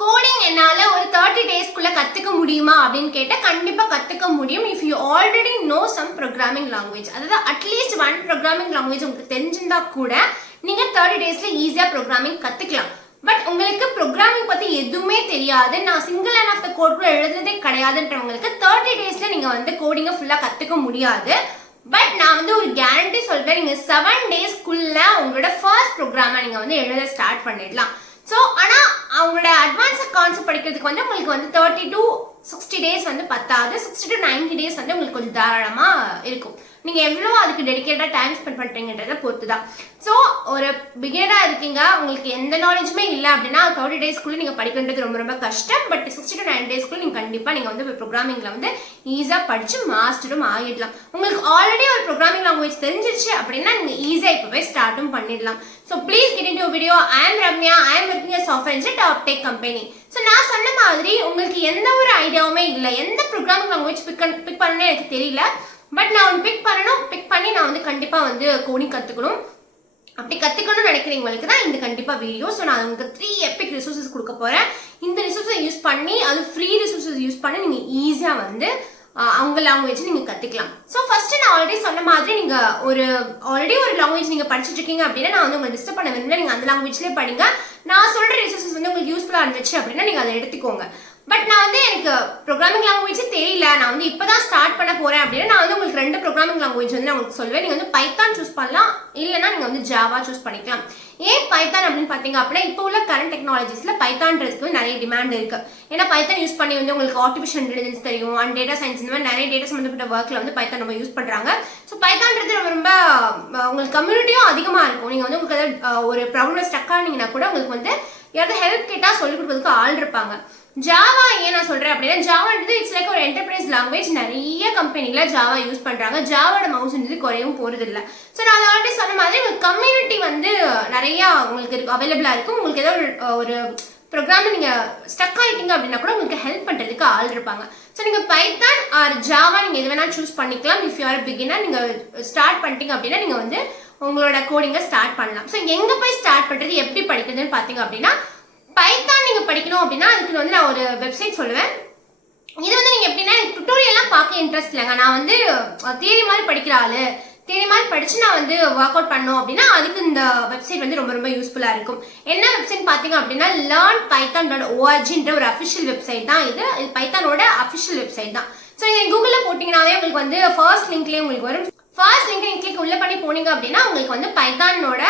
Coding என்னால ஒரு 30 டேஸ்க்குள்ள கத்துக்க முடியுமா அப்படின்னு கேட்டா கண்டிப்பா கத்துக்க முடியும். If you already know some programming language, அதாவது அட்லீஸ்ட் ஒன் ப்ரோக்ராமிங் லாங்குவேஜ் உங்களுக்கு தெரிஞ்சிருந்தா கூட நீங்க 30 டேஸ்ல ஈஸியா ப்ரோக்ராமிங் கத்துக்கலாம். பட் உங்களுக்கு ப்ரோக்ராமிங் பத்தி எதுவுமே தெரியாது, நான் single line of the code கூட எழுதுனதே கிடையாதுன்றவங்களுக்கு 30 டேஸ்ல நீங்க வந்து கோடிங்கை ஃபுல்லா கத்துக்க முடியாது. பட் நான் வந்து ஒரு கேரண்டி சொல்றேன், நீங்க 7 டேஸ்க்குள்ள உங்களோட ஃபர்ஸ்ட் ப்ரோக்ராமை நீங்க வந்து எழுத ஸ்டார்ட் பண்ணிடலாம். ஸோ ஆனால் அவங்களோட அட்வான்ஸ்ட் கான்செப்ட் படிக்கிறதுக்கு வந்து உங்களுக்கு வந்து 30 to 60 டேஸ் வந்து பத்தாது. 60 to 90 டேஸ் வந்து உங்களுக்கு கொஞ்சம் தாராளமாக இருக்கும். நீங்கள் எவ்வளோ அதுக்கு டெடிக்கேட்டாக டைம் ஸ்பெண்ட் பண்ணுறீங்கன்றதை பொறுத்து தான். ஸோ ஒரு பிகினராக இருக்கீங்க, உங்களுக்கு எந்த நாலேஜுமே இல்லை அப்படின்னா 30 டேஸ்க்குள்ளே நீங்கள் படிக்கிறது ரொம்ப ரொம்ப கஷ்டம். பட் 60 to 90 டேஸ்க்குள்ளே நீங்கள் கண்டிப்பாக நீங்கள் வந்து ப்ரோக்ராமிங்கில் வந்து ஈஸியாக படித்து மாஸ்டரும் ஆகிடலாம். உங்களுக்கு ஆல்ரெடி ஒரு ப்ரோக்ராமிங் லாங்குவேஜ் தெரிஞ்சிருச்சு அப்படின்னா நீங்கள் ஈஸியாக இப்போவே ஸ்டார்ட்டும் பண்ணிடலாம். So please get into video. I am Ramya, I am working as software engineer top tech company. So நான் சொன்ன மாதிரி உங்களுக்கு எந்த ஒரு ஐடியாவுமே இல்லை, எந்த ப்ரோக்ராமிங் லாங்குவேஜ் பிக் பண்ணணும்னு எனக்கு தெரியல. பட் நான் ஒன்று பிக் பண்ணி நான் வந்து கண்டிப்பாக வந்து கோடிங் கற்றுக்கணும். அப்படி கற்றுக்கணும்னு நினைக்கிறவங்களுக்கு தான் இந்த கண்டிப்பாக வீடியோ. ஸோ நான் உங்களுக்கு 3 எபிக் ரிசோர்ஸஸ் கொடுக்க போகிறேன். இந்த ரிசோர்ஸை யூஸ் பண்ணி, அது ஃப்ரீ ரிசோர்ஸஸ் யூஸ் பண்ணி நீங்கள் ஈஸியாக வந்து அவங்க லாங்குவேஜ் நீங்கள் கற்றுக்கலாம். ஸோ ஃபர்ஸ்ட் நான் ஆல்ரெடி சொன்ன மாதிரி நீங்கள் ஆல்ரெடி ஒரு லாங்குவேஜ் நீங்கள் படிச்சுட்டு இருக்கீங்க அப்படின்னா நான் வந்து உங்களை டிஸ்டர்ப் பண்ண விரும்பல, நீங்கள் அந்த லாங்குவேஜ்லேயே படிங்க. நான் சொல்கிற ரிசோர்ஸஸ் வந்து உங்களுக்கு யூஸ்ஃபுல்லாக இருந்துச்சு அப்படின்னா நீங்கள் அதை எடுத்துக்கோங்க. பட் நான் வந்து எனக்கு ப்ரோக்ராமிங் லாங்குவேஜே தெரியல, நான் வந்து இப்போ தான் ஸ்டார்ட் பண்ண போகிறேன் அப்படின்னா நான் வந்து உங்களுக்கு 2 ப்ரோக்ராமிங் லாங்குவேஜ் வந்து நான் உங்களுக்கு சொல்லுவேன். நீங்கள் வந்து பைத்தான் சூஸ் பண்ணலாம், இல்லைனா நீங்கள் வந்து ஜாவா சூஸ் பண்ணிக்கலாம். ஏன் பைத்தான் அப்படின்னு பார்த்தீங்க அப்படின்னா இப்போ உள்ள கரண்ட் டெக்னாலஜிஸில் பைத்தான்றதுக்கு நிறைய டிமாண்ட் இருக்குது. ஏன்னா பைத்தான் யூஸ் பண்ணி வந்து உங்களுக்கு ஆர்டிஃபிஷியல் இன்டெலிஜென்ஸ் தெரியும், அண்ட் டேட்டா சயின்ஸ் இந்த மாதிரி நிறைய டேட்டா சம்மந்தப்பட்ட ஒர்க்கில் வந்து பைத்தான் ரொம்ப யூஸ் பண்ணுறாங்க. ஸோ பைத்தான்றது ரொம்ப உங்களுக்கு கம்யூனிட்டியும் அதிகமாக இருக்கும். நீங்கள் வந்து உங்களுக்கு ஒரு ப்ராப்ளம் ஸ்டக் ஆனீங்கன்னா கூட உங்களுக்கு வந்து யாராவது ஹெல்ப் கேட்டால் சொல்லிக் கொடுக்குறதுக்கு ஆள் இருப்பாங்க. ஜாவா ஏன் நான் சொல்கிறேன் அப்படின்னா ஜாவான்றது இட்ஸ் லைக் ஒரு என்டர்பிரைஸ் லாங்குவேஜ். நிறைய கம்பெனியில் ஜாவா யூஸ் பண்ணுறாங்க. ஜாவோட மவுஸ்ன்றது குறையவும் போகிறது இல்லை. ஸோ நான் ஆல்ரெடி சொன்ன மாதிரி உங்களுக்கு கம்யூனிட்டி வந்து நிறையா உங்களுக்கு இருக்கு, அவைலபிளாக இருக்கும். உங்களுக்கு ஏதோ ஒரு ப்ரோக்ராமில் நீங்கள் ஸ்டக் ஆகிட்டீங்க அப்படின்னா கூட உங்களுக்கு ஹெல்ப் பண்ணுறதுக்கு ஆள் இருப்பாங்க. ஸோ நீங்கள் பைத்தான் ஆர் ஜாவா நீங்கள் எது வேணால் சூஸ் பண்ணிக்கலாம். இஃப் யூ ஆர் பிகினர் நீங்கள் ஸ்டார்ட் பண்ணிட்டீங்க அப்படின்னா நீங்கள் வந்து உங்களோட கோடிங்கை ஸ்டார்ட் பண்ணலாம். ஸோ எங்கே போய் ஸ்டார்ட் பண்ணுறது, எப்படி படிக்கிறதுன்னு பார்த்தீங்க அப்படின்னா பைத்தான் நீங்கள் படிக்கணும் அப்படின்னா அதுக்கு வந்து நான் ஒரு வெப்சைட் சொல்லுவேன். இது வந்து நீங்கள் எப்படின்னா டுட்டோரியல்லாம் பார்க்க இன்ட்ரெஸ்ட் இல்லைங்க, நான் வந்து தியரி மாதிரி படிக்கிற ஆள், தியரி மாதிரி படித்து நான் வந்து ஒர்க் அவுட் பண்ணோம் அப்படின்னா அதுக்கு இந்த வெப்சைட் வந்து ரொம்ப ரொம்ப யூஸ்ஃபுல்லாக இருக்கும். என்ன வெப்சைட் பார்த்தீங்க அப்படின்னா learnpython.orgன்ற ஒரு அஃபிஷியல் வெப்சைட் தான் இது. இது பைத்தானோட அஃபிஷியல் வெப்சைட் தான். ஸோ நீங்கள் கூகுளில் போட்டிங்கனாலே உங்களுக்கு வந்து ஃபர்ஸ்ட் லிங்க்லேயே உங்களுக்கு வரும். ஃபர்ஸ்ட் லிங்க் நீங்கள் கிளிக் உள்ள பண்ணி போனீங்க அப்படின்னா உங்களுக்கு வந்து பைத்தானோட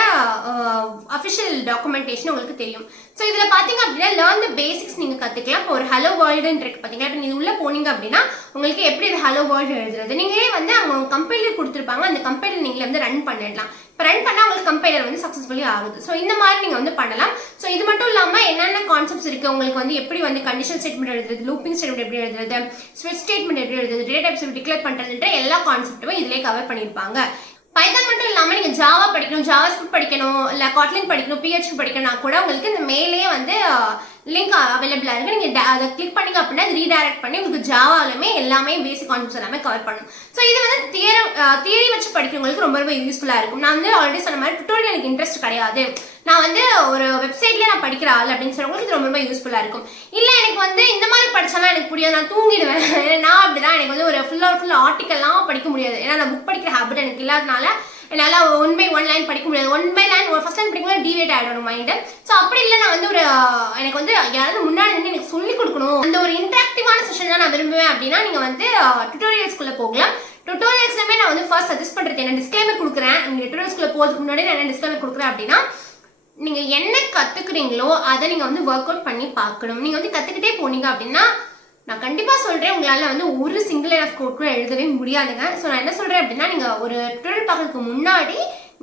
அஃபிஷியல் டாக்குமெண்டேஷன் உங்களுக்கு தெரியும். ஸோ இதில் பார்த்தீங்க அப்படின்னா லேர்ன் த பேசிக்ஸ் நீங்கள் கற்றுக்கலாம். இப்போ ஒரு ஹலோ வேர்ல்டுன்னு இருக்கு பார்த்தீங்களா, இப்போ நீங்கள் உள்ளே போனீங்க அப்படின்னா உங்களுக்கு எப்படி இது ஹலோ வேர்ல்டு எழுதுறது, நீங்களே வந்து அவங்க கம்பைலர் கொடுத்துருப்பாங்க, அந்த கம்பைலர் நீங்களே வந்து ரன் பண்ணிடலாம். இப்போ ரன் பண்ணால் உங்களுக்கு கம்பைலர் வந்து சக்ஸஸ்ஃபுல்லி ஆகுது. ஸோ இந்த மாதிரி நீங்கள் வந்து பண்ணலாம். ஸோ இது மட்டும் இல்லாமல் என்னென்ன கான்செப்ட்ஸ் இருக்குது, உங்களுக்கு வந்து எப்படி வந்து கண்டிஷன் ஸ்டேட்மெண்ட் எழுதுறது, லூப்பிங் ஸ்டேட்மெண்ட் எப்படி எழுதுறது, ஸ்விட்ச் ஸ்டேட்மெண்ட் எப்படி எழுதுறது, டேட்டா டைப்ஸ் எப்படி டிக்ளேர் பண்ணுறதுன்ற எல்லா கான்செப்ட்டுமே இதிலே கவர் பண்ணியிருப்பாங்க. பைத்தான் மட்டும் இல்லாமல் நீங்கள் ஜாவா படிக்கணும், ஜாவா ஸ்கிரிப்ட் படிக்கணும், இல்லை காட்லின் படிக்கணும், PHP படிக்கணும்னா கூட உங்களுக்கு இந்த மேலேயே வந்து லிங்க் அவைலபிளாக இருக்குது. நீங்கள் அதை கிளிக் பண்ணிங்க அப்படின்னா அது ரீடைரக்ட் பண்ணி உங்களுக்கு ஜாவாலுமே எல்லாமே பேசிக் கான்செப்ட்ஸ் எல்லாமே கவர் பண்ணும். ஸோ இது வந்து தியரி வச்சு படிக்கிறவங்களுக்கு ரொம்ப ரொம்ப யூஸ்ஃபுல்லாக இருக்கும். நான் வந்து ஆல்ரெடி சொன்ன மாதிரி டுட்டோரியல் எனக்கு இன்ட்ரெஸ்ட் கிடையாது, நான் வந்து ஒரு வெப்சைட்லேயே நான் படிக்கிற ஆள் அப்படின்னு சொல்கிறவங்களுக்கு இது ரொம்ப ரொம்ப யூஸ்ஃபுல்லாக இருக்கும். இல்லை எனக்கு வந்து இந்த மாதிரி படித்தாலாம் எனக்கு புரியாது, நான் தூங்கிடுவேன், நான் அப்படி தான், எனக்கு வந்து ஒரு ஃபுல் ஆர்டிக்கல்லாம் படிக்க முடியாது. ஏன்னா நான் புக் படிக்கிற ஹேபிட் எனக்கு இல்லாதனால என்னால் 1 by 1 லைன் படிக்க முடியாது. 1 by லைன் ஒரு ஃபர்ஸ்ட் லைன் படிக்கும்போது டிவேட் ஆகிடும் மைண்டு. ஸோ அப்படி இல்லை, நான் வந்து எனக்கு வந்து யாராவது முன்னாடி வந்து எனக்கு சொல்லிக் கொடுக்கணும், அந்த ஒரு இன்ட்ராக்டிவான செஷன் தான் நான் விரும்புவேன் அப்படின்னா நீங்கள் வந்து டுட்டோரியல்ஸ்குள்ளே போகலாம். டுட்டோரியல்ஸ்லுமே நான் வந்து ஃபர்ஸ்ட் சஜஸ்ட் பண்ணுறது என்ன டிஸ்க்ளைமர் கொடுக்குறேன். நீங்கள் டுட்டோரியல்ஸ்குள்ளே போகிறதுக்கு முன்னாடி நான் என்ன டிஸ்க்ளைமர் கொடுக்குறேன் அப்படின்னா நீங்கள் என்ன கற்றுக்குறீங்களோ அதை நீங்கள் வந்து ஒர்க் அவுட் பண்ணி பார்க்கணும். நீங்கள் வந்து கற்றுக்கிட்டே போனீங்க அப்படின்னா நான் கண்டிப்பாக சொல்கிறேன் உங்களால் வந்து ஒரு சிங்கிள் லைன் ஆஃப் கோட் கூட எழுதவே முடியாதுங்க. ஸோ நான் என்ன சொல்கிறேன் அப்படின்னா நீங்கள் ஒரு டுட்டோரியல் பார்க்கறதுக்கு முன்னாடி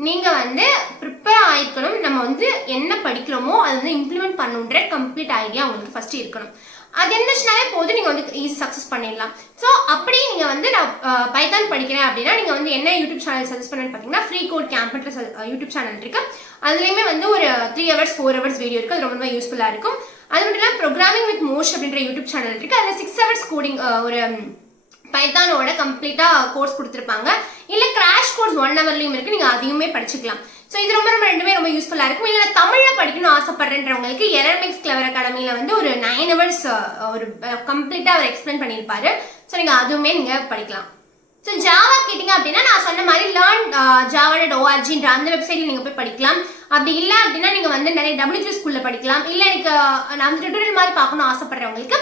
நீங்கள் வந்து ப்ரிப்பேர் ஆகிக்கணும். நம்ம வந்து என்ன படிக்கிறோமோ அதை வந்து இம்ப்ளிமெண்ட் பண்ணுன்ற கம்ப்ளீட் ஐடியா உங்களுக்கு ஃபஸ்ட்டு இருக்கணும். அது இருந்துச்சுனாலே போது நீங்கள் வந்து ஈஸி சக்ஸஸ் பண்ணிடலாம். ஸோ அப்படி நீங்கள் வந்து நான் பைத்தான் படிக்கிறேன் அப்படின்னா நீங்கள் வந்து என்ன யூடியூப் சேனல் சஜஸ்ட் பண்ணுன்னு பார்த்தீங்கன்னா ஃப்ரீ கோட் கேம்ப்ன்ற யூடியூப் சேனல் இருக்குது. அதுலேயுமே வந்து ஒரு 3 hours 4 hours வீடியோ இருக்குது, அது ரொம்ப ரொம்ப யூஸ்ஃபுல்லாக இருக்கும். அது மட்டும் இல்லாமல் ப்ரோக்ராமிங் வித் மோஷ் அப்படின்ற யூடியூப் சேனல் இருக்குது, அதில் 6 hours கோடிங் ஒரு பைத்தானோட கம்ப்ளீட்டாக கோர்ஸ் கொடுத்துருப்பாங்க. இல்லை கிராஷ் கோர்ஸ் 1 hourலையும் இருக்குது, நீங்கள் அதையுமே படிச்சுக்கலாம். ஸோ இது ரெண்டுமே ரொம்ப யூஸ்ஃபுல்லாக இருக்கும். இல்லை தமிழில் படிக்கணும்னு ஆசைப்படுறேன்றவங்களுக்கு எரர்மெக்ஸ் கிளவர் அகாடமியில் வந்து ஒரு 9 hours ஒரு கம்ப்ளீட்டாக அவர் எக்ஸ்பிளைன் பண்ணியிருப்பாரு. ஸோ நீங்கள் அதுவுமே நீங்கள் படிக்கலாம். ஸோ ஜாவா கேட்டிங்க அப்படின்னா நான் சொன்ன மாதிரி learn.java.orgன்ற அந்த வெப்சைட்டில் நீங்கள் போய் படிக்கலாம். அப்படி இல்லை அப்படின்னா நீங்கள் வந்து நிறைய WG ஸ்கூலில் படிக்கலாம். இல்லை எனக்கு நான் வந்து டியூட்டோரியல் மாதிரி பார்க்கணும்னு ஆசைப்படுறவங்களுக்கு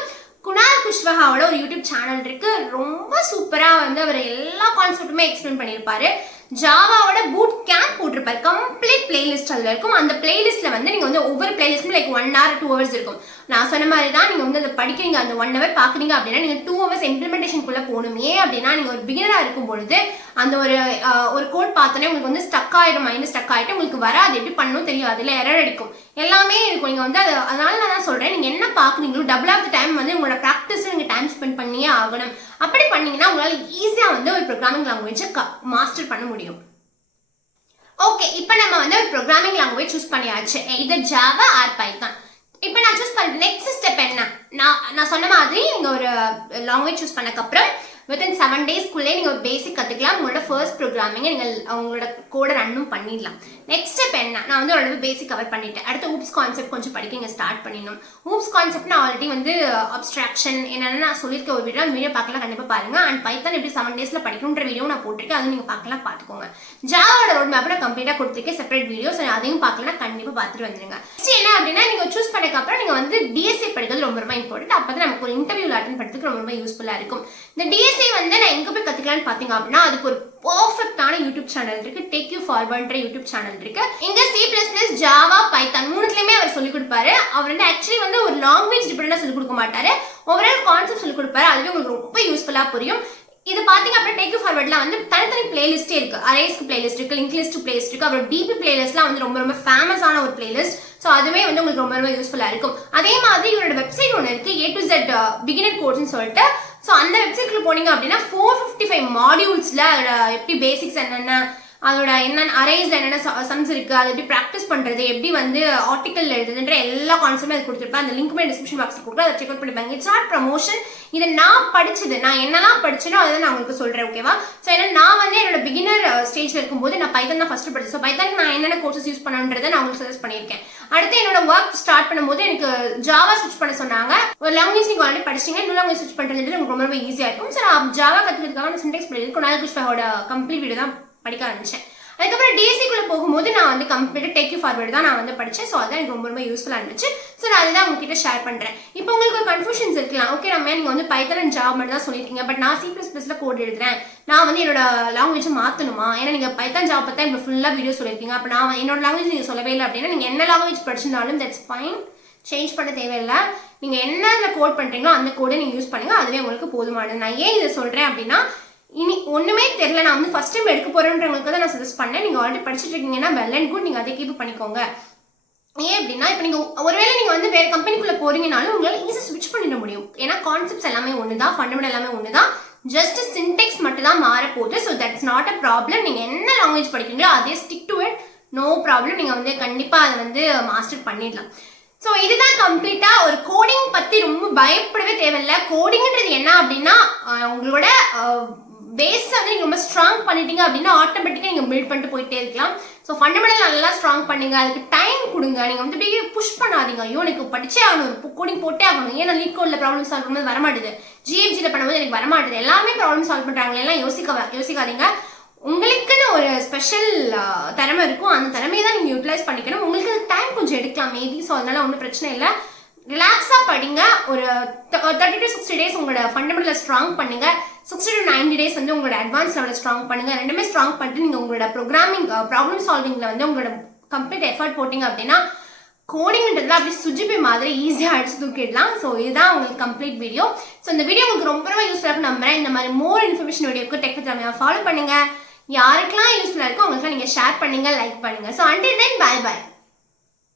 குணால் குஷ்வஹாவோட ஒரு யூடியூப் சேனல் இருக்கு. ரொம்ப சூப்பராக வந்து அவர் எல்லா கான்செப்ட்டுமே எக்ஸ்பிளைன் பண்ணியிருப்பாரு. ஜாவாவோட பூட் கேம்ப் போட்டிருப்பாரு. கம்ப்ளீட் பிளேலிஸ்ட் அதில் இருக்கும். அந்த பிளேலிஸ்ட்ல வந்து நீங்கள் வந்து ஒவ்வொரு பிளேலிஸ்ட்டும் லைக் 1 hour 2 hours இருக்கும். நான் சொன்ன மாதிரி தான் நீங்கள் வந்து அதை படிக்கிறீங்க, அந்த 1 hour பார்க்குறீங்க அப்படின்னா நீங்கள் 2 hours இம்ப்ளிமெண்டேஷனுக்குள்ளே போகணும். ஏன் அப்படின்னா நீங்கள் ஒரு பிகினராக இருக்கும் பொழுது அந்த ஒரு கோட் பார்த்தோன்னே உங்களுக்கு வந்து ஸ்டக் ஆகிடும், மைண்ட் ஸ்டக் ஆகிட்டு உங்களுக்கு வராது, எப்படி பண்ணணும் தெரியாது, இல்லை எரர் அடிக்கும், எல்லாமே இருக்கும். நீங்கள் வந்து அதனால நான் தான் சொல்கிறேன், நீங்கள் என்ன பார்க்குறீங்களோ டபுள் ஆஃப் த டைம் வந்து உங்களோட ப்ராக்டிஸில் நீங்கள் டைம் ஸ்பெண்ட் பண்ணியே ஆகணும். அப்படி பண்ணீங்கன்னா உங்களால் ஈஸியாக வந்து ஒரு ப்ரோக்ராமிங் லாங்குவேஜை மாஸ்டர் பண்ண முடியும். ஓகே, இப்போ நம்ம வந்து ஒரு ப்ரோக்ராமிங் லாங்குவேஜ் சூஸ் பண்ணியாச்சு, இது ஜாவா ஆர் பைத்தான். இப்போ நான் சூஸ் பண்ணுற நெக்ஸ்ட் ஸ்டெப் என்ன, நான் சொன்ன மாதிரி நீங்கள் ஒரு லாங்குவேஜ் சூஸ் பண்ணக்கப்புறம் within 7 daysக்குள்ளே நீங்கள் பேசிக் கற்றுக்கலாம். உங்களோட ஃபர்ஸ்ட் ப்ரோக்ராமிங்கை நீங்கள் உங்களோட கோடை ரன்னும் பண்ணிடலாம். நெக்ஸ்ட் ஸ்டெப் என்ன, நான் வந்து ஓரளவு பேசிக் கவர் பண்ணிட்டேன். அடுத்து ஊப்ஸ் கான்செப்ட் கொஞ்சம் படிக்க நீங்கள் ஸ்டார்ட் பண்ணிடணும். ஊப்ஸ் கான்செப்ட் நான் ஆல்ரெடி வந்து அப்ஸ்ட்ராக்ஷன் என்னென்னு நான் சொல்லியிருக்க ஒரு வீடியோ பார்க்கலாம், கண்டிப்பாக பாருங்கள். அண்ட் பைத்தான் எப்படி 7 daysல படிக்கணுன்ற வீடியோ நான் போட்டிருக்கேன், அதுவும் நீங்கள் பார்க்கலாம், பார்த்துக்கோங்க. ஜாவாவோட ரோட் மேப்பை நான் கம்ப்ளீட்டாக கொடுத்துருக்கேன், செப்பரேட் வீடியோஸ், அதையும் பார்க்கலாம், கண்டிப்பாக பார்த்துட்டு வந்துருங்க. நெக்ஸ்ட் என்ன அப்படின்னா நீங்கள் சூஸ் பண்ணக்கப்புறம் நீங்கள் வந்து டிஎஸ்சி படிக்கிறது ரொம்ப ரொம்ப இம்பார்ட்டன்ட். அப்போ தான் நமக்கு ஒரு இன்டர்வியூவில் அட்டன் பண்ணுறதுக்கு ரொம்ப ரொம்ப யூஸ்ஃபுல்லாக இருக்கும். இந்த டிஎஸ்சி வந்து நான் எங்கே போய் கற்றுக்கலான்னு பார்த்தீங்க அப்படின்னா அதுக்கு ஒரு பர்ஃபெக்டான யூடியூப் சேனல் இருக்கு, டேக் யூ ஃபார்வர்ட்ன்ற யூடியூப் சேனல் இருக்கு. இங்க C++, ஜாவா, பைத்தான் மூணுத்துலயுமே அவர் சொல்லிக் கொடுப்பாரு. அவர் வந்து ஆக்சுவலி வந்து ஒரு லாங்குவேஜ் டிபெண்டா சொல்லிக் கொடுக்க மாட்டாரு, ஓவரால் கான்செப்ட் சொல்லிக் கொடுப்பாரு. அதுவே உங்களுக்கு ரொம்ப யூஸ்ஃபுல்லா புரியும். இது பாத்தீங்க அப்படின்னா டேக் யூ ஃபார்வர்ட்ல வந்து தனித்தனி பிளேலிஸ்டே இருக்கு. அரேஸ்க்கு பிளேலிஸ்ட் இருக்கு, லிங்க் லிஸ்ட் பிளேலிஸ்ட் இருக்கு. அப்புறம் டிபி பிளேலிஸ்ட்லாம் வந்து ரொம்ப ரொம்ப ஃபேமஸான ஒரு பிளேலிஸ்ட். ஸோ அதுவே வந்து உங்களுக்கு ரொம்ப ரொம்ப யூஸ்ஃபுல்லா இருக்கும். அதே மாதிரி இவரோட வெப்சைட் ஒன்று இருக்கு, A to Z பிகினர் கோர்ஸ்னு சொல்லிட்டு. ஸோ அந்த வெப்சைட்ல போனீங்க அப்படின்னா 455 மாடியூல்ஸ்ல எப்படி பேசிக்ஸ் என்னென்ன, அதோட என்னென்ன அரேஸ்ல என்னென்ன சம்ஸ் இருக்கு, அதை எப்படி ப்ராக்டிஸ் பண்றது, எப்படி வந்து ஆர்டிக்கல் எழுதுன்ற எல்லா கான்செப்டும் அது கொடுத்துருப்பேன். அந்த லிங்க் டிஸ்கிரிப்ஷன் பாக்ஸ்ல கொடுக்குறேன், அதை செக் அவுட் பண்ணிப்பாங்க. இட்ஸ் நாட் ப்ரமோஷன், இதை நான் படிச்சது, நான் என்னெல்லாம் படிச்சேனோ அதை நான் உங்களுக்கு சொல்றேன், ஓகேவா? ஸோ ஏன்னா நான் வந்து என்னோட பிகினர் ஸ்டேஜ்ல இருக்கும்போது நான் பைத்தான் தான் ஃபர்ஸ்ட் படிச்சேன். ஸோ பைத்தானுக்கு நான் என்னென்ன கோர்சஸ் யூஸ் பண்ணணுன்றதை நான் உங்களுக்கு சஜஸ்ட் பண்ணியிருக்கேன். அடுத்து என்னோட ஒர்க் ஸ்டார்ட் பண்ணும்போது எனக்கு ஜாவா ஸ்விட்ச் பண்ண சொன்னாங்க. ஒரு லாங்குவேஜ் நீங்கள் ஆல்ரெடி படிச்சிங்க, இன்னும் லாங்குவேஜ் ஸ்விட்ச் பண்ணுறது உங்களுக்கு ரொம்ப ரொம்ப ஈஸியாக இருக்கும். ஸோ நான் ஜாவா கற்றுக்கிறதுக்காக நான் சின்டெக்ஸ் படிக்கிறதுக்கு குணால் குஷ்வாவோட கம்ப்ளீட் வீடியோ தான் படிக்க ஆரம்பிச்சேன். அதுக்கப்புறம் டிஎஸ்சிக்குள்ள போகும்போது நான் வந்து கம்ப்ளீட்டாக டேக் யூ ஃபார்வர்டு தான் நான் வந்து படித்தேன். ஸோ அதுதான் எனக்கு ரொம்ப ரொம்ப யூஸ்ஃபுல்லாக இருந்துச்சு. ஸோ நான் அதுதான் உங்ககிட்ட ஷேர் பண்ணுறேன். இப்போ உங்களுக்கு ஒரு கன்ஃபியூஷன்ஸ் இருக்கலாம், ஓகே நம்ம நீங்கள் வந்து பைத்தான் அண்ட் ஜாவா மட்டும் தான் சொல்லியிருக்கீங்க, பட் நான் C++ல கோட் எழுதுறேன், நான் வந்து என்னோட லாங்குவேஜை மாற்றணுமா? ஏன்னா நீங்கள் பைத்தான் ஜாவா பற்றி இப்போ ஃபுல்லாக வீடியோ சொல்லியிருக்கீங்க, அப்போ நான் என்னோட லாங்குவேஜ் நீங்கள் சொல்லவே இல்லை அப்படின்னா நீங்கள் என்ன லாங்குவேஜ் படிச்சிருந்தாலும் தட்ஸ் ஃபைன், சேஞ்ச் பண்ண தேவையில்லை. நீங்கள் என்ன கோட் பண்ணுறீங்களோ அந்த கோடை நீங்கள் யூஸ் பண்ணுங்கள், அதுவே உங்களுக்கு போதுமானது. நான் ஏன் இதை சொல்கிறேன் அப்படின்னா இனி ஒன்றுமே தெரியல, நான் வந்து ஃபர்ஸ்ட் டைம் எடுக்க போகிறேன்றவங்களுக்கு தான் நான் சஜஸ்ட் பண்ணேன். நீங்கள் ஆல்ரெடி படிச்சுட்டு இருக்கீங்கன்னா வெல் அண்ட் குட், நீங்கள் அதை கீப் பண்ணிக்கோங்க. ஏன் அப்படின்னா இப்போ நீங்கள் ஒருவேளை நீங்கள் வந்து வேறு கம்பெனிக்குள்ளே போகிறீங்கனாலும் உங்களால் ஈஸியாக ஸ்விட்ச் பண்ணிட முடியும். ஏன்னா கான்செப்ட்ஸ் எல்லாமே ஒன்று தான், ஃபண்டமெண்டல் எல்லாமே ஒன்று தான், ஜஸ்ட் சின்டெக்ஸ் மட்டும் தான் மாறப்போகுது. So that's not a problem. நீங்கள் என்ன லாங்குவேஜ் படிக்கிறீங்களோ அதே stick to it, no problem. நீங்கள் வந்து கண்டிப்பாக அதை வந்து மாஸ்டர் பண்ணிடலாம். ஸோ இதுதான் கம்ப்ளீட்டாக ஒரு கோடிங் பற்றி ரொம்ப பயப்படவே தேவையில்லை. கோடிங்ன்றது என்ன அப்படின்னா உங்களோட பேஸ் வந்து நீங்கள் ரொம்ப ஸ்ட்ராங் பண்ணிட்டீங்க அப்படின்னா ஆட்டோமேட்டிக்காக நீங்கள் பில்ட் பண்ணிட்டு போயிட்டே இருக்கலாம். ஸோ ஃபண்டமெண்டல் நல்லா ஸ்ட்ராங் பண்ணுங்க, அதுக்கு டைம் கொடுங்க. நீங்கள் வந்து அப்படியே புஷ் பண்ணாதீங்க, ஐயோ எனக்கு படிச்சே ஆகணும், ஒரு கோடிங் போட்டே ஆகணும், ஏன்னா லீட் கோடில் ப்ராப்ளம் சால்வ் பண்ணும்போது வரமாட்டுது, ஜிஎஃப்ஜியில் பண்ணும்போது எனக்கு வரமாட்டுது, எல்லாமே ப்ராப்ளம் சால்வ் பண்ணுறாங்களே எல்லாம் யோசிக்காதீங்க. உங்களுக்குன்னு ஒரு ஸ்பெஷல் திறமை இருக்கும், அந்த திறமையை தான் நீங்கள் யூட்டிலைஸ் பண்ணிக்கணும். உங்களுக்கு டைம் கொஞ்சம் எடுக்கலாம் மேபி, ஸோ அதனால ஒன்றும் பிரச்சனை இல்லை. ரிலாக்ஸாக படிங்க. ஒரு 30 to 60 days உங்களோட ஃபண்டமெண்டலில் ஸ்ட்ராங் பண்ணுங்க. 60 to 90 days வந்து உங்களோட அட்வான்ஸ் லெவலில் ஸ்ட்ராங் பண்ணுங்க. ரெண்டுமே ஸ்ட்ராங் பண்ணிட்டு நீங்கள் உங்களோட ப்ரோக்ராமிங் ப்ராப்ளம் சால்விங்கில் வந்து உங்களோட கம்ப்ளீட் எஃபர்ட் போட்டிங்க அப்படின்னா கோடிங்ன்றதுல அப்படி சுஜிபி மாதிரி ஈஸியாக அடிச்சு தூக்கிடலாம். ஸோ இதுதான் உங்களுக்கு கம்ப்ளீட் வீடியோ. ஸோ இந்த வீடியோ உங்களுக்கு ரொம்ப ரொம்ப யூஸ்ஃபுல்லாக நம்புறேன். இந்த மாதிரி மோர் இன்ஃபர்மேஷன் வீடியோக்கு டெக் வித் ரம்யா ஃபாலோ பண்ணுங்க. யாருக்கெல்லாம் யூஸ்ஃபுல்லாக இருக்கோ அவங்களுக்குலாம் நீங்கள் ஷேர் பண்ணுங்க, லைக் பண்ணுங்க. So until then bye by.